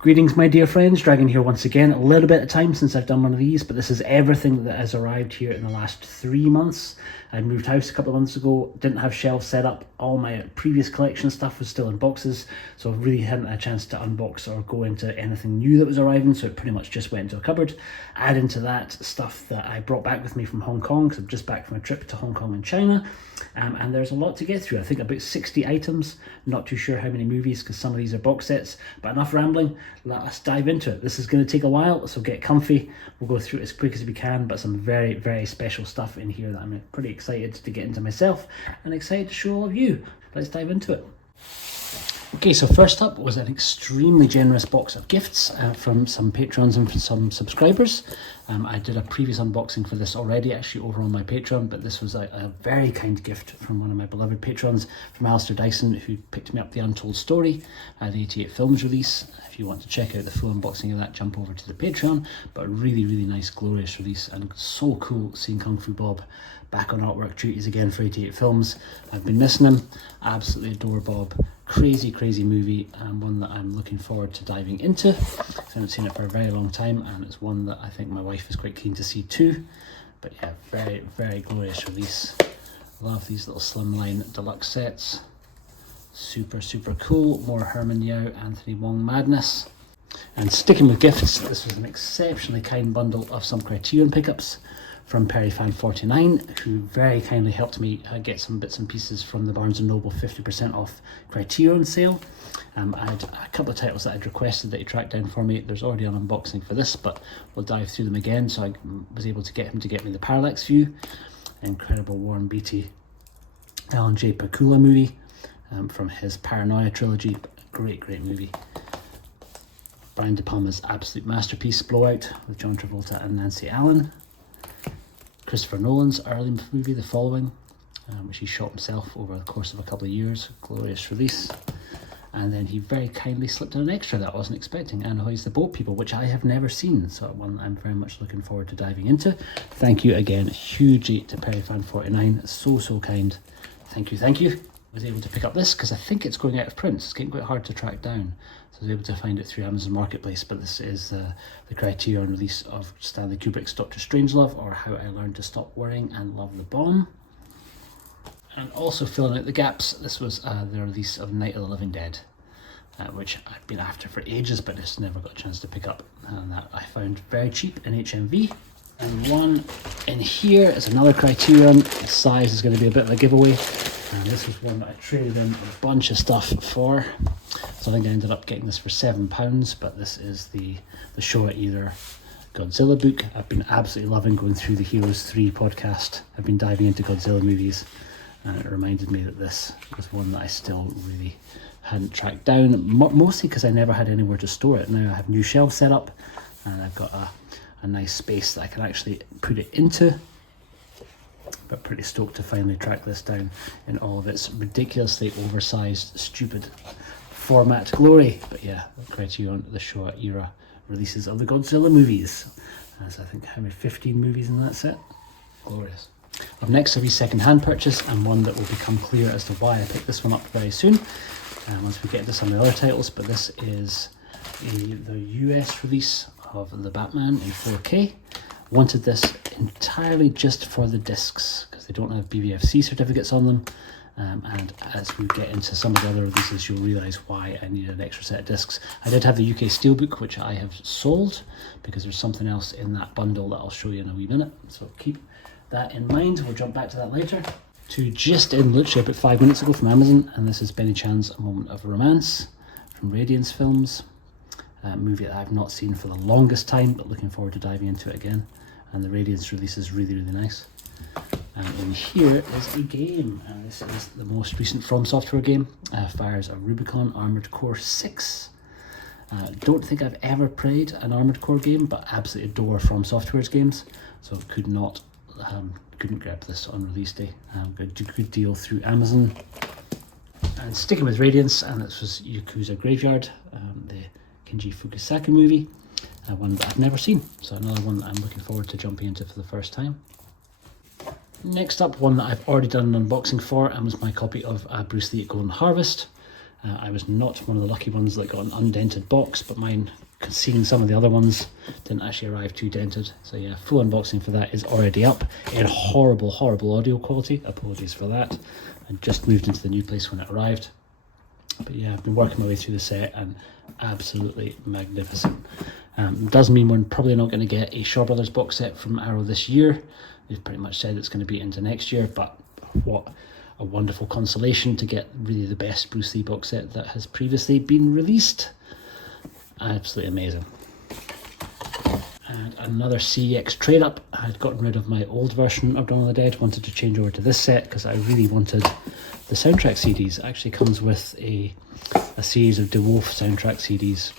Greetings, my dear friends. Dragon here once again. A little bit of time since I've done one of these, but this is everything that has arrived here in the last 3 months. I moved house a couple of months ago, didn't have shelves set up. All my previous collection stuff was still in boxes, so I really hadn't had a chance to unbox or go into anything new that was arriving, so it pretty much just went into a cupboard. Add into that stuff that I brought back with me from Hong Kong, because I'm just back from a trip to Hong Kong and China. And there's a lot to get through. I think about 60 items. Not too sure how many movies, because some of these are box sets. But enough rambling, let us dive into it. This is going to take a while, so get comfy. We'll go through it as quick as we can, but some very, very special stuff in here that I'm pretty excited to get into myself and excited to show all of you. Let's dive into it. Okay, so first up was an extremely generous box of gifts from some patrons and from some subscribers. I did a previous unboxing for this already, actually, over on my Patreon, but this was a very kind gift from one of my beloved patrons, from Alistair Dyson, who picked me up The Untold Story, the 88 Films release. If you want to check out the full unboxing of that, jump over to the Patreon. But really, really nice, glorious release, and so cool seeing Kung Fu Bob back on artwork duties again for 88 Films. I've been missing him. Absolutely adore Bob. Crazy, crazy movie, and one that I'm looking forward to diving into. I haven't seen it for a very long time, and it's one that I think my wife is quite keen to see too. But yeah, very, very glorious release. Love these little slimline deluxe sets. Super, super cool. More Herman Yao, Anthony Wong madness. And sticking with gifts, this was an exceptionally kind bundle of some Criterion pickups from PerryFan49, who very kindly helped me get some bits and pieces from the Barnes & Noble 50% off Criterion sale. I had a couple of titles that I'd requested that he tracked down for me. There's already an unboxing for this, but we'll dive through them again. So I was able to get him to get me the Parallax View, incredible Warren Beatty, Alan J. Pakula movie from his Paranoia trilogy. Great, great movie. Brian De Palma's absolute masterpiece, Blowout, with John Travolta and Nancy Allen. Christopher Nolan's early movie, The Following, which he shot himself over the course of a couple of years. Glorious release. And then he very kindly slipped in an extra that I wasn't expecting, Anahoy's The Boat People, which I have never seen, so one I'm very much looking forward to diving into. Thank you again hugely to PerryFan49, so kind. Thank you, thank you. I was able to pick up this because I think it's going out of print. It's getting quite hard to track down, so I was able to find it through Amazon Marketplace. But this is the Criterion release of Stanley Kubrick's Dr. Strangelove, or How I Learned to Stop Worrying and Love the Bomb. And also filling out the gaps, this was the release of Night of the Living Dead, which I've been after for ages but just never got a chance to pick up, and that I found very cheap in HMV. And one in here is another Criterion. The size is going to be a bit of a giveaway, and this was one that I traded in a bunch of stuff for, so I think I ended up getting this for £7. But this is the Showa Era Godzilla book. I've been absolutely loving going through the Heroes 3 podcast. I've been diving into Godzilla movies, and it reminded me that this was one that I still really hadn't tracked down, mostly because I never had anywhere to store it. Now I have new shelves set up, and I've got a nice space that I can actually put it into. But pretty stoked to finally track this down in all of its ridiculously oversized, stupid format glory. But yeah, Criterion, the Showa Era releases of the Godzilla movies. There's, I think, how many, 15 movies in that set? Glorious. Up next, a wee second-hand purchase, and one that will become clear as to why I picked this one up very soon, once we get into some of the other titles. But this is the US release of The Batman in 4K. Wanted this entirely just for the discs, because they don't have BBFC certificates on them. And as we get into some of the other releases, you'll realise why I needed an extra set of discs. I did have the UK Steelbook, which I have sold, because there's something else in that bundle that I'll show you in a wee minute. So keep that in mind. We'll jump back to that later. To just in literally about 5 minutes ago from Amazon, and this is Benny Chan's A Moment of Romance from Radiance Films. A movie that I've not seen for the longest time, but looking forward to diving into it again. And the Radiance release is really, really nice. And in here is a game, and this is the most recent From Software game, Fires of Rubicon Armored Core 6. Don't think I've ever played an Armored Core game, but absolutely adore From Software's games, so couldn't grab this on release day. Got a good deal through Amazon. And sticking with Radiance, and this was Yakuza Graveyard, the Kenji Fukusaka movie, one that I've never seen, so another one that I'm looking forward to jumping into for the first time. Next up, one that I've already done an unboxing for, and was my copy of Bruce Lee at Golden Harvest. I was not one of the lucky ones that got an undented box, but mine, seeing some of the other ones, didn't actually arrive too dented. So yeah, full unboxing for that is already up in horrible, horrible audio quality. Apologies for that. I just moved into the new place when it arrived. But yeah, I've been working my way through the set and absolutely magnificent. Does mean we're probably not going to get a Shaw Brothers box set from Arrow this year. They've pretty much said it's going to be into next year, but what a wonderful consolation to get really the best Bruce Lee box set that has previously been released. Absolutely amazing. And another CEX trade up. I had gotten rid of my old version of Dawn of the Dead, wanted to change over to this set because I really wanted the soundtrack CDs. It actually comes with a series of DeWolf soundtrack CDs.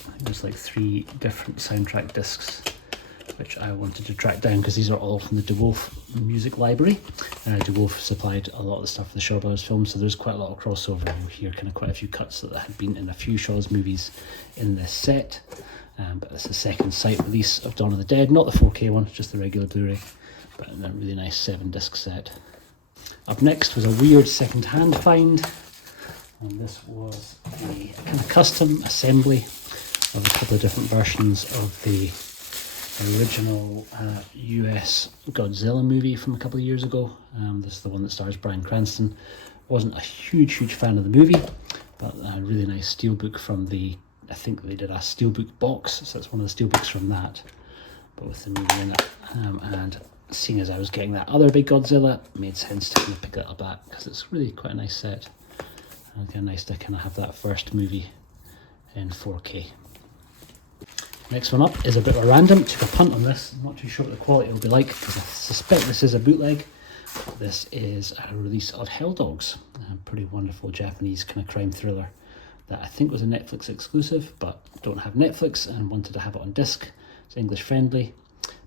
I think there's like 3 different soundtrack discs, which I wanted to track down because these are all from the DeWolf music library. DeWolf supplied a lot of the stuff for the Shaw Brothers films, so there's quite a lot of crossover. You'll hear kind of quite a few cuts that had been in a few Shaw's movies in this set. But it's the second sight release of Dawn of the Dead, not the 4K one, just the regular Blu-ray, but a really nice 7-disc set. Up next was a weird second-hand find, and this was a kind of custom assembly of a couple of different versions of the original US Godzilla movie from a couple of years ago. This is the one that stars Bryan Cranston. Wasn't a huge fan of the movie, but a really nice steelbook from the, I think they did a steelbook box, so it's one of the steelbooks from that, but with the movie in it. And seeing as I was getting that other big Godzilla, it made sense to kind of pick that up back because it's really quite a nice set. And kind of nice to kind of have that first movie in 4K. Next one up is a bit of a random. Took a punt on this. I'm not too sure what the quality will be like because I suspect this is a bootleg. This is a release of Hell Dogs, a pretty wonderful Japanese kind of crime thriller that I think was a Netflix exclusive, but don't have Netflix and wanted to have it on disc. It's English friendly,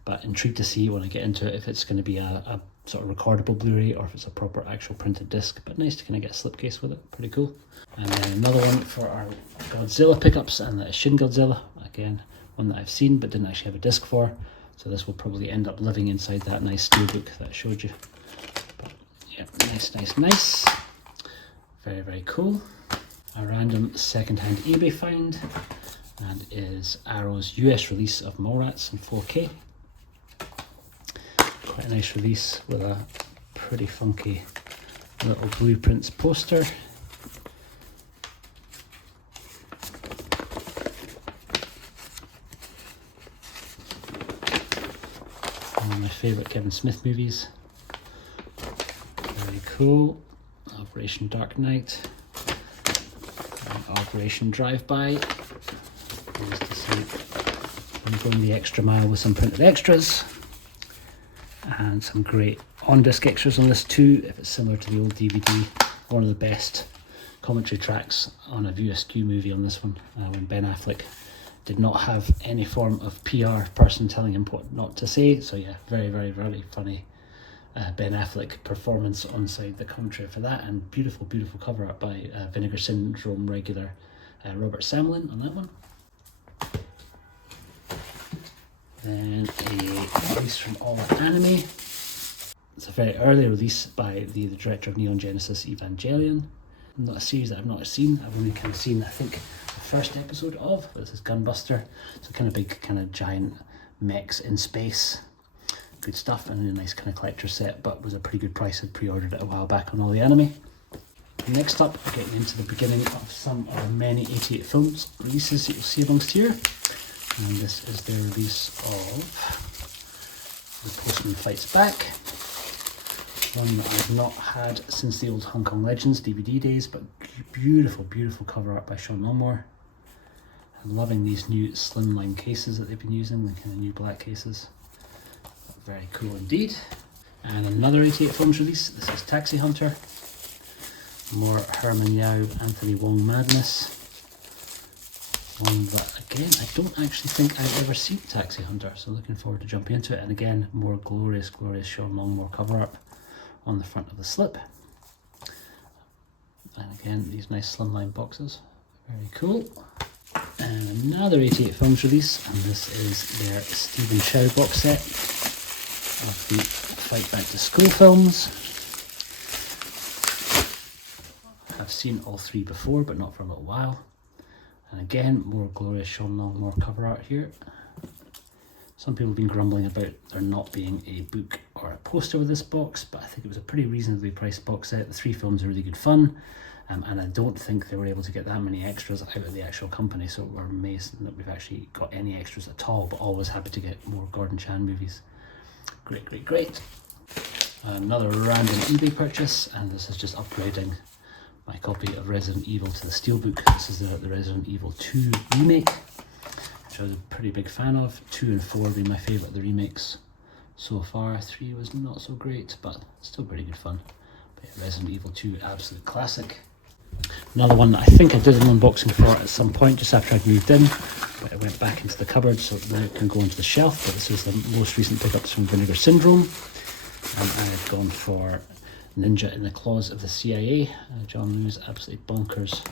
but intrigued to see when I get into it if it's going to be a sort of recordable Blu-ray or if it's a proper actual printed disc. But nice to kind of get a slipcase with it. Pretty cool. And then another one for our Godzilla pickups, and that is Shin Godzilla. Again, one that I've seen but didn't actually have a disc for, so this will probably end up living inside that nice steelbook that I showed you. But yeah, nice. Very cool. A random second-hand eBay find, and is Arrow's US release of Mallrats in 4K. Quite a nice release with a pretty funky little Blueprints poster. One of my favourite Kevin Smith movies. Very cool. Operation Dark Knight. And Operation Drive-By. Nice to see I'm going the extra mile with some printed extras. And some great on-disc extras on this too, if it's similar to the old DVD. One of the best commentary tracks on a View Askew movie on this one, when Ben Affleck did not have any form of PR person telling him what not to say. So yeah, very funny Ben Affleck performance on side the commentary for that, and beautiful cover art by Vinegar Syndrome regular Robert Samlin on that one. Then a release from All Anime. It's a very early release by the director of Neon Genesis Evangelion. Not a series that I've not seen. I've only kind of seen, I think, the first episode of. This is Gunbuster. It's a kind of big, kind of giant mechs in space. Good stuff, and a nice kind of collector set, but was a pretty good price. I'd pre-ordered it a while back on All the Anime. Next up, we're getting into the beginning of some of our many 88 films releases that you'll see amongst here. And this is their release of The Postman Fights Back. One that I've not had since the old Hong Kong Legends DVD days, but beautiful cover art by Sean Longmore. I'm loving these new slimline cases that they've been using, the kind of new black cases. Very cool indeed. And another 88 Films release. This is Taxi Hunter. More Herman Yao, Anthony Wong madness. One that, again, I don't actually think I've ever seen Taxi Hunter, so looking forward to jumping into it. And again, more glorious Sean Longmore cover art on the front of the slip. And again, these nice slimline boxes. Very cool. And another 88 Films release, and this is their Stephen Chow box set of the Fight Back to School films. I've seen all three before, but not for a little while. And again, more glorious Sean Longmore cover art here. Some people have been grumbling about there not being a book or a poster with this box, but I think it was a pretty reasonably priced box set. The three films are really good fun, and I don't think they were able to get that many extras out of the actual company, so we're amazed that we've actually got any extras at all, but always happy to get more Gordon Chan movies. Great, great, great. Another random eBay purchase, and this is just upgrading my copy of Resident Evil to the Steelbook. This is the Resident Evil 2 remake, which I was a pretty big fan of. 2 and 4 being my favourite of the remakes so far. 3 was not so great, but still pretty good fun. But yeah, Resident Evil 2, absolute classic. Another one that I think I did an unboxing for at some point just after I'd moved in, but it went back into the cupboard so now it can go onto the shelf. But this is the most recent pickups from Vinegar Syndrome, and I've gone for Ninja in the Claws of the CIA. John Woo's absolutely bonkers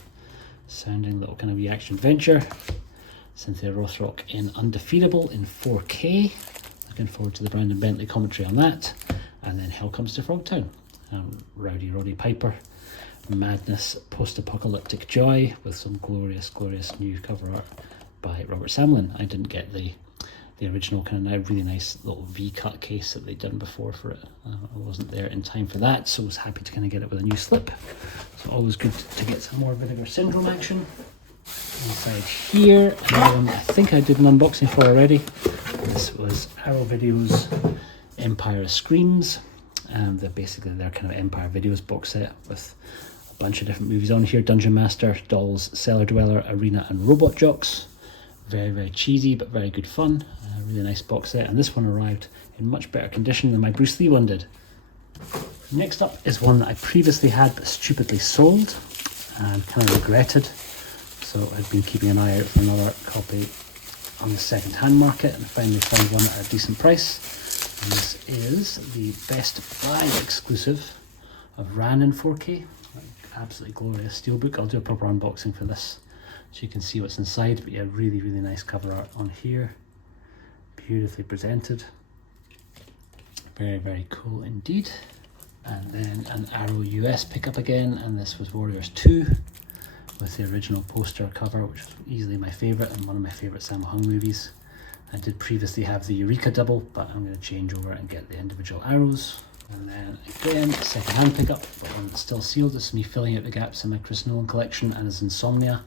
sounding little kind of reaction adventure. Cynthia Rothrock in Undefeatable in 4K. Looking forward to the Brandon Bentley commentary on that. And then Hell Comes to Frogtown. Rowdy Roddy Piper. Madness Post-Apocalyptic Joy with some glorious, glorious new cover art by Robert Samlin. I didn't get the original kind of really nice little V-cut case that they'd done before for it. I wasn't there in time for that, so I was happy to kind of get it with a new slip. So always good to get some more Vinegar Syndrome action. Inside here, another one I think I did an unboxing for already. This was Arrow Videos Empire Screams. They're basically their kind of Empire Videos box set with a bunch of different movies on here. Dungeon Master, Dolls, Cellar Dweller, Arena and Robot Jocks. Very, very cheesy, but very good fun. Really nice box set, and this one arrived in much better condition than my Bruce Lee one did. Next up is one that I previously had but stupidly sold and kind of regretted. So I've been keeping an eye out for another copy on the second-hand market and finally found one at a decent price. And this is the Best Buy exclusive of Ran in 4K. Absolutely glorious steelbook. I'll do a proper unboxing for this so you can see what's inside, but yeah, really, really nice cover art on here. Beautifully presented. Very, very cool indeed. And then an Arrow US pickup again, and this was Warriors 2 with the original poster cover, which was easily my favourite and one of my favourite Sammo Hung movies. I did previously have the Eureka double, but I'm going to change over and get the individual arrows. And then again, second-hand pickup, but one that's still sealed. This is me filling out the gaps in my Chris Nolan collection and his Insomnia.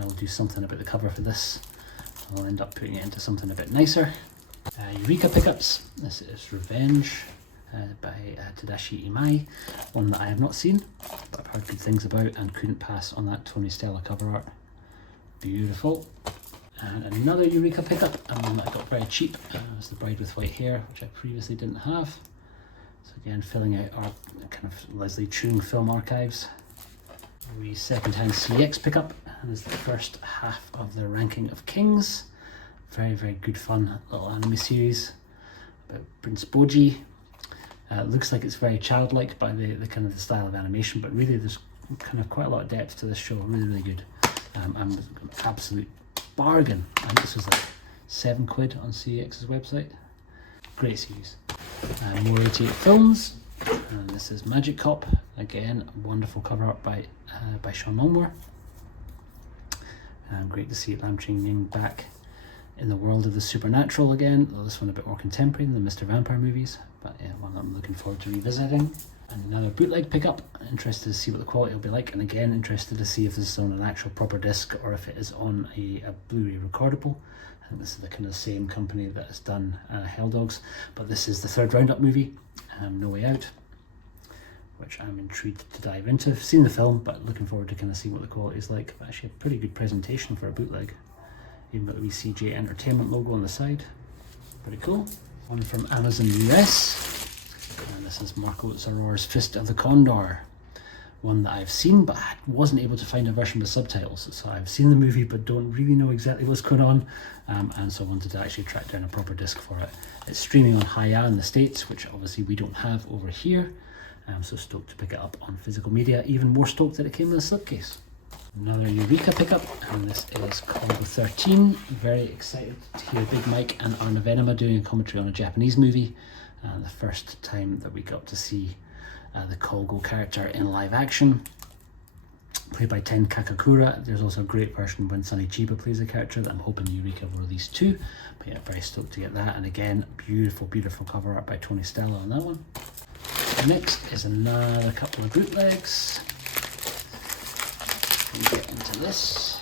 I will do something about the cover for this. I'll end up putting it into something a bit nicer. Eureka pickups. This is Revenge by Tadashi Imai, one that I have not seen, but I've heard good things about and couldn't pass on that Tony Stella cover art. Beautiful. And another Eureka pickup, and one that I got very cheap. Was The Bride with White Hair, which I previously didn't have. So again, filling out our kind of Leslie Chung film archives. A second-hand CX pickup, and is the first half of the Ranking of Kings. Very, very good fun little anime series about Prince Boji. Looks like it's very childlike by the kind of the style of animation, but really there's kind of quite a lot of depth to this show. Really, really good. And an absolute bargain. I think this was like £7 on CEX's website. Great series. More 88 films. And this is Magic Cop. Again, wonderful cover art by Sean Longmore. Great to see Lam Ching Ying back in the world of the supernatural again, though this one a bit more contemporary than the Mr. Vampire movies, but yeah, one I'm looking forward to revisiting. And another bootleg pickup, interested to see what the quality will be like, and again interested to see if this is on an actual proper disc or if it is on a Blu-ray recordable. I think this is the kind of same company that has done Hell Dogs, but this is the third Roundup movie, No Way Out, which I'm intrigued to dive into. I've seen the film, but looking forward to kind of see what the quality is like. But actually a pretty good presentation for a bootleg. Even got the wee CJ Entertainment logo on the side. Pretty cool. One from Amazon US. And this is Marco Zaror's Fist of the Condor. One that I've seen, but I wasn't able to find a version with subtitles. So I've seen the movie, but don't really know exactly what's going on. And so I wanted to actually track down a proper disc for it. It's streaming on Hi-Ya in the States, which obviously we don't have over here. I'm so stoked to pick it up on physical media. Even more stoked that it came in a slipcase. Another Eureka pickup, and this is Cargo 13. Very excited to hear Big Mike and Arna Venema doing a commentary on a Japanese movie. The first time that we got to see the Colgo character in live action. played by Ten Kakakura. There's also a great version when Sonny Chiba plays the character that I'm hoping Eureka will release too. But yeah, very stoked to get that. And again, beautiful, beautiful cover art by Tony Stella on that one. Next is another couple of bootlegs. Let me get into this.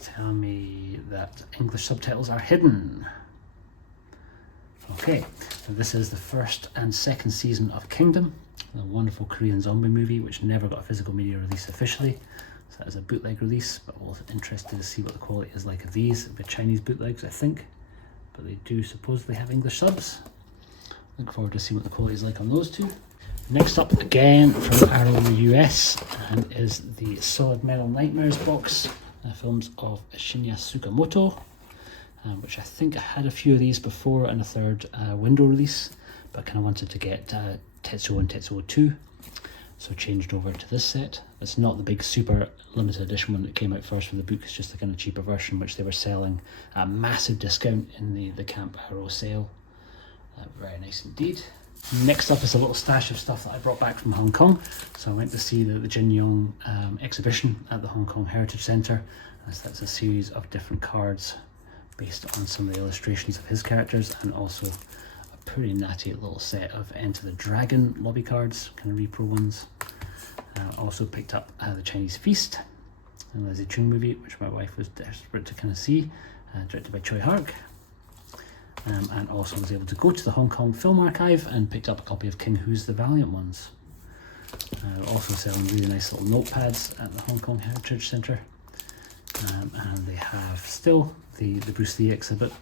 Tell me that English subtitles are hidden. Okay, so this is the first and second season of Kingdom, the wonderful Korean zombie movie which never got a physical media release officially. So that is a bootleg release, but we're also interested to see what the quality is like of these. The Chinese bootlegs, I think, but they do supposedly have English subs. Look forward to seeing what the quality is like on those two. Next up, again from Arrow in the US, and is the Solid Metal Nightmares box, films of Shinya Tsukamoto, which I think I had a few of these before in a third window release, but kind of wanted to get Tetsuo and Tetsuo 2, so changed over to this set. It's not the big super limited edition one that came out first for the book, it's just the kind of cheaper version which they were selling at a massive discount in the Camp Arrow sale. Very nice indeed. Next up is a little stash of stuff that I brought back from Hong Kong. So I went to see the JUN exhibition at the Hong Kong Heritage Centre. So that's a series of different cards based on some of the illustrations of his characters, and also a pretty natty little set of Enter the Dragon lobby cards, kind of repro ones. Also picked up the Chinese Feast, a Leslie Chung movie, which my wife was desperate to kind of see, directed by Choi Hark. And also was able to go to the Hong Kong Film Archive and picked up a copy of King Who's the Valiant Ones. Also selling really nice little notepads at the Hong Kong Heritage Centre. And they have still the Bruce Lee exhibit,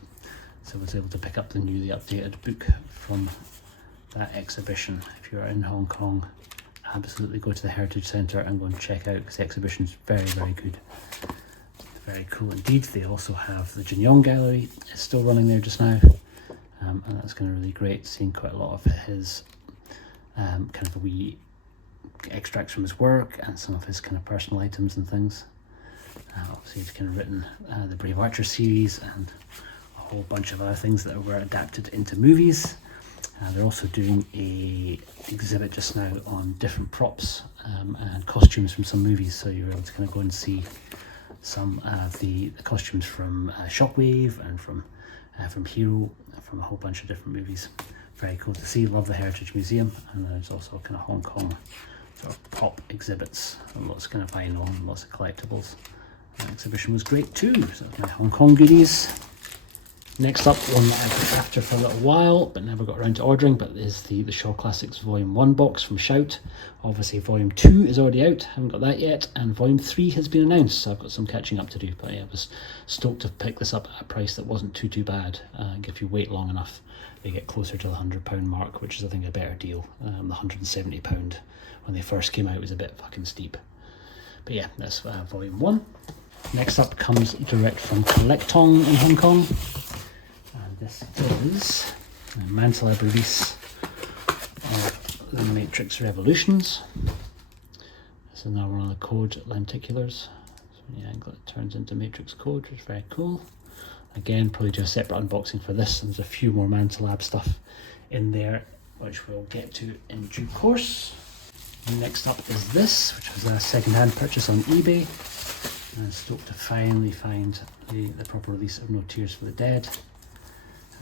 so I was able to pick up the newly updated book from that exhibition. If you're in Hong Kong, absolutely go to the Heritage Centre and go and check out, because the exhibition is very, very good. Very cool indeed. They also have the JUN gallery, it's still running there just now, and that's kind of really great, seeing quite a lot of his kind of wee extracts from his work and some of his kind of personal items and things. Obviously he's kind of written the Brave Archer series and a whole bunch of other things that were adapted into movies. They're also doing a exhibit just now on different props and costumes from some movies, so you're able to kind of go and see some of the costumes from Shockwave and from Hero, from a whole bunch of different movies. Very cool to see. Love the Heritage Museum, and there's also kind of Hong Kong sort of pop exhibits and lots kind of vinyl and lots of collectibles. The exhibition was great too. So that's my Hong Kong goodies. Next up, one that I've been after for a little while but never got around to ordering, but is the Shaw Classics Volume 1 box from Shout. Obviously Volume 2 is already out, haven't got that yet, and Volume 3 has been announced, so I've got some catching up to do. But yeah, I was stoked to pick this up at a price that wasn't too bad. If you wait long enough, they get closer to the £100 mark, which is I think a better deal. The £170 when they first came out was a bit fucking steep. But yeah, that's Volume 1. Next up comes direct from Collectong in Hong Kong. This is a Manta release of The Matrix Revolutions. This is another one of the code lenticulars. So when you angle it, turns into Matrix code, which is very cool. Again, probably do a separate unboxing for this. There's a few more Manta Lab stuff in there, which we'll get to in due course. Next up is this, which was a second-hand purchase on eBay. And I'm stoked to finally find the proper release of No Tears for the Dead.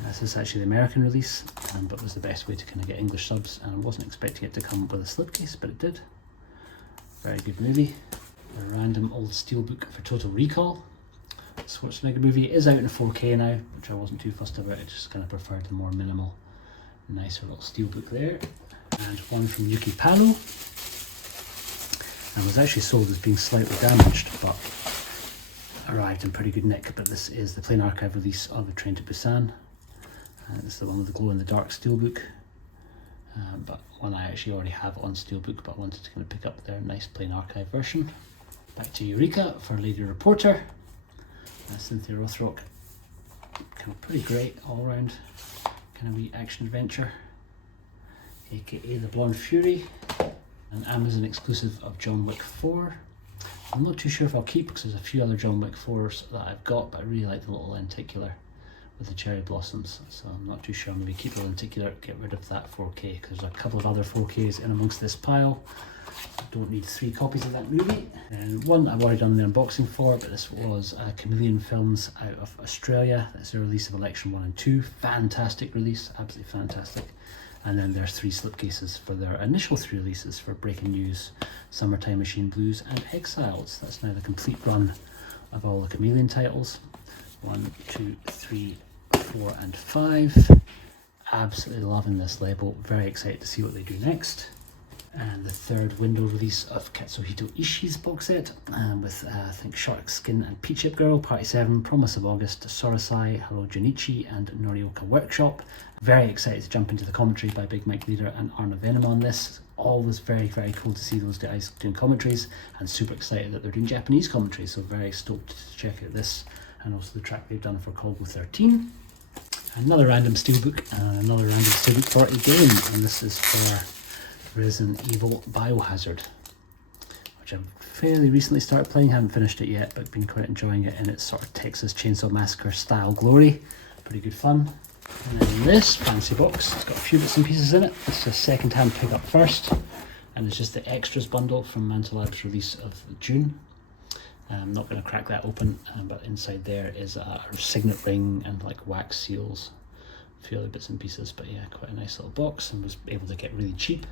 This is actually the American release, but was the best way to kind of get English subs, and I wasn't expecting it to come with a slipcase, but it did. Very good movie. A random old steelbook for Total Recall. The Schwarzenegger movie is out in 4K now, which I wasn't too fussed about. I just kind of preferred the more minimal, nicer little steelbook there. And one from Yuki Palo, and was actually sold as being slightly damaged, but arrived in pretty good nick. But this is the plain archive release of the Train to Busan. This is the one with the glow-in-the-dark steelbook, but one I actually already have on steelbook, but I wanted to kind of pick up their nice plain archive version. Back to Eureka for Lady Reporter. Cynthia Rothrock, kind of pretty great all-round kind of wee action-adventure, aka The Blonde Fury, an Amazon exclusive of John Wick 4. I'm not too sure if I'll keep, because there's a few other John Wick 4s that I've got, but I really like the little lenticular with the cherry blossoms. So I'm not too sure. Maybe keep the lenticular, get rid of that 4K, because there's a couple of other 4Ks in amongst this pile. I don't need 3 copies of that movie. And one I've already done the unboxing for, but this was Chameleon Films out of Australia. That's the release of Election 1 and 2. Fantastic release, absolutely fantastic. And then there's 3 slipcases for their initial 3 releases for Breaking News, Summertime Machine Blues and Exiles. That's now the complete run of all the Chameleon titles. 1, 2, 3, 4 and 5. Absolutely loving this label, very excited to see what they do next. And the 3rd window release of Katsuhito Ishii's box set with I think Shark Skin and Peach Chip Girl, Party 7, Promise of August, Sorosai, Hello Junichi and Norioka Workshop. Very excited to jump into the commentary by Big Mike Leader and Arna Venom on this. Always very cool to see those guys doing commentaries, and super excited that they're doing Japanese commentary, so very stoked to check out this and also the track they've done for Colgo 13. Another random steelbook, and another random steelbook for a game, and this is for Resident Evil Biohazard, which I've fairly recently started playing. Haven't finished it yet, but been quite enjoying it in its sort of Texas Chainsaw Massacre style glory. Pretty good fun. And then this fancy box, it's got a few bits and pieces in it. It's a second-hand pick up first, and it's just the extras bundle from Manta Lab's release of JUN. I'm not going to crack that open, but inside there is a signet ring and like wax seals, a few other bits and pieces. But yeah, quite a nice little box, and was able to get really cheap.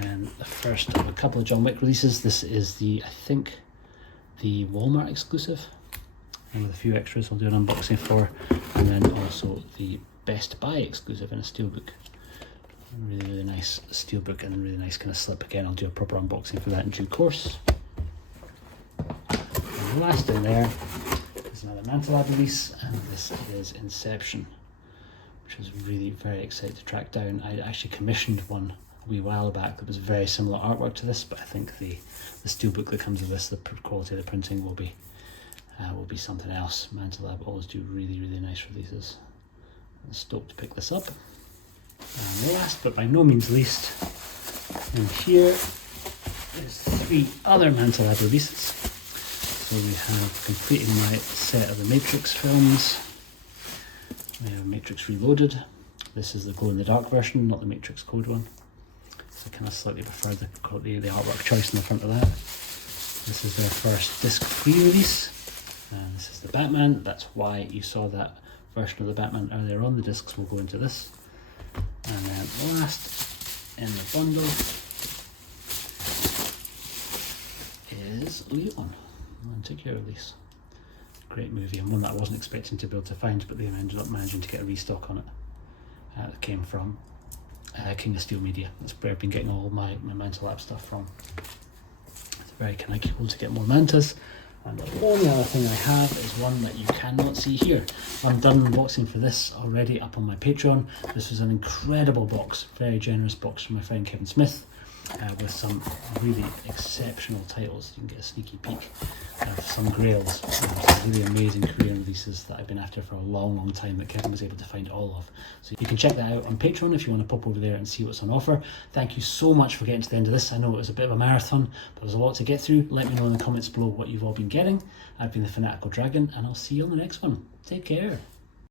And the first of a couple of John Wick releases. This is the, I think, the Walmart exclusive, and with a few extras I'll do an unboxing for, and then also the Best Buy exclusive in a steelbook. Really nice steelbook and a really nice kind of slip. Again, I'll do a proper unboxing for that in due course. And the last in there is another Manta Lab release, and this is Inception, which I was really very excited to track down. I actually commissioned one a wee while back that was very similar artwork to this, but I think the steelbook that comes with this, the quality of the printing will be something else. Manta Lab always do really nice releases. I'm stoked to pick this up. And last but by no means least, in here is 3 other Manta Lab releases. So we have completing my set of the Matrix films. We have Matrix Reloaded. This is the glow in the dark version, not the Matrix Code one. So I kind of slightly prefer the artwork choice in the front of that. This is their first disc-free release. And this is the Batman. That's why you saw that version of the Batman earlier on. The discs will go into this. And then last in the bundle is Leon, Antiquary release. Great movie, and one that I wasn't expecting to be able to find, but they ended up managing to get a restock on it. That came from King of Steel Media. That's where I've been getting all my Manta Lab stuff from. It's very kind of cool to get more Mantas. And the only other thing I have is one that you cannot see here. I've done unboxing for this already up on my Patreon. This was an incredible box, very generous box from my friend Kevin Smith, with some really exceptional titles. You can get a sneaky peek of some grails, some really amazing Korean releases that I've been after for a long time that Kevin was able to find all of. So you can check that out on Patreon if you want to pop over there and see what's on offer. Thank you so much for getting to the end of this. I know it was a bit of a marathon, but there was a lot to get through. Let me know in the comments below what you've all been getting. I've been the Fanatical Dragon, and I'll see you on the next one. Take care.